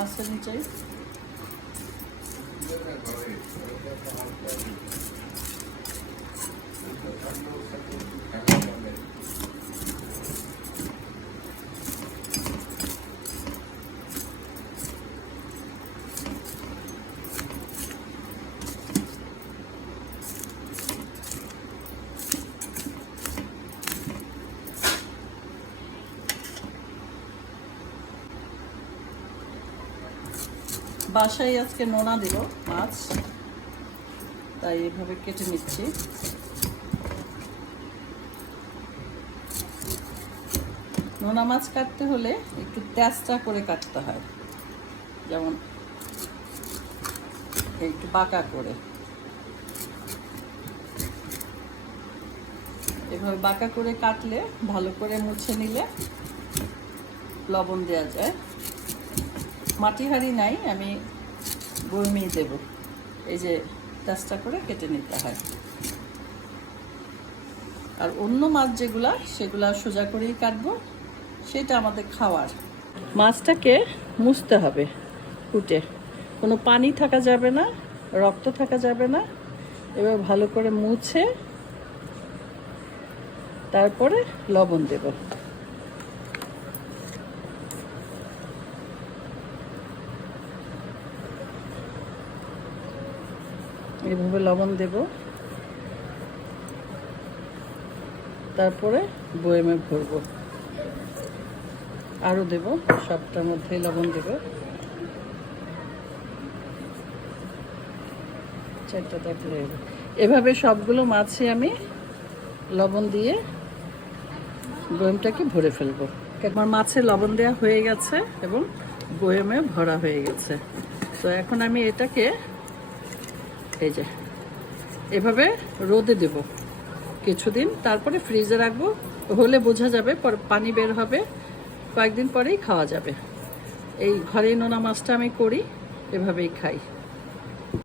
আছে নিচে। বাসায় আজকে নোনা দিল মাছ, তাই এভাবে কেটে নিচ্ছি। নোনা মাছ কাটতে হলে একটু তেঁচটা করে কাটতে হয়, যেমন একটু বাঁকা করে। এভাবে বাঁকা করে কাটলে ভালো করে মুছে নিলে লবণ দেওয়া যায়। মাটি হাঁড়ি নাই, আমি বয়মেই দেব। এই যে তেঁচটা করে কেটে নিতে হয়। আর অন্য মাছ যেগুলা সেগুলা সোজা করেই কাটবো, সেটা আমাদের খাওয়ার। মাছটাকে মুছতে হবে কুটে, কোনো পানি থাকা যাবে না, রক্ত থাকা যাবে না। এবার ভালো করে মুছে তারপরে লবণ দেব। এইভাবে লবণ দেব, তারপরে বয়মে ভরবো। আরও দেব, সবটার মধ্যেই লবণ দেব। 4টা থাকলে এভাবে সবগুলো মাছে আমি লবণ দিয়ে বয়মটাকে ভরে ফেলবো। আমার মাছে লবণ দেওয়া হয়ে গেছে এবং বয়মে ভরা হয়ে গেছে। তো এখন আমি এটাকে এই যে এভাবে রোদে দেব কিছুদিন, তারপরে ফ্রিজে রাখবো। হলে বোঝা যাবে, পানি বের হবে, কয়েকদিন পরেই খাওয়া যাবে। এই ঘরেই নোনা মাছটা আমি করি, এভাবেই খাই।